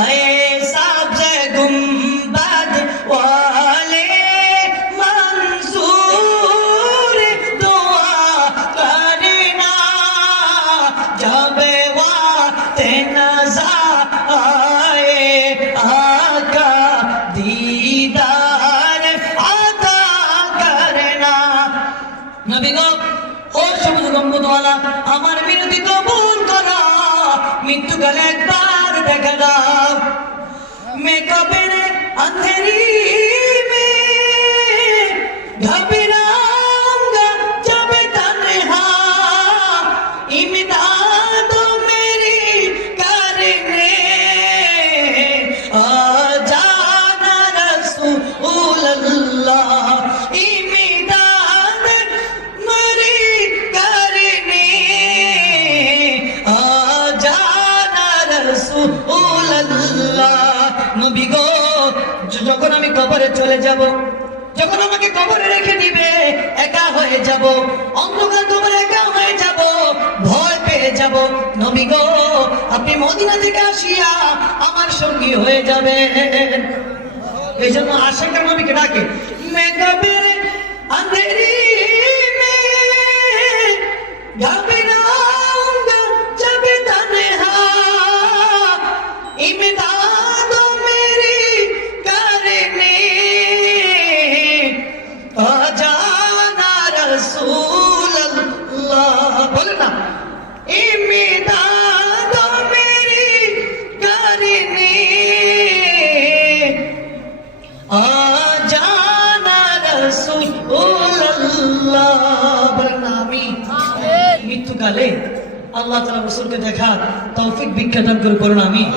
आए सबसे गुंबद वाले मंसूर दुआ करना जब वक्त नज़र आए आका दीदार अता करना। नबी गो ओ सबुज गम्बुदवाला আমার বিনতি কবুল করো, মৃত্যুকালে একবার দেখা দাও। मैं कब्र अंधेरी में घबराऊंगा जब तन्हा, इमदाद मेरी करने आ जाना रसूल अल्लाह, इमदाद मेरी करने आ जाना रसूल अल्लाह। নবী গো যখন আমি কবরে চলে যাব, যখন আমাকে কবরে রেখে দিবে, একা হয়ে যাব, অন্ধকার কবরে একা হয়ে যাব, ভয় পেয়ে যাব, নবী গো আপনি মদিনা থেকে আসিয়া আমার সঙ্গী হয়ে যাবেন। এই জন্য আশিক নবীকে ডাকে मैं कब्र अंधेरी में घबराऊंगा जब तन्हा, इमदाद मेरी करने आ जाना रसूल अल्लाह। बोले ना इमदाद मेरी करने आ जाना रसूल अल्लाह। बोले ना आमीन। মৃত্যুকালে আল্লাহ তাআলা রাসূলকে দেখার তৌফিক ভিক্ষা দান করে বলুন আমিন।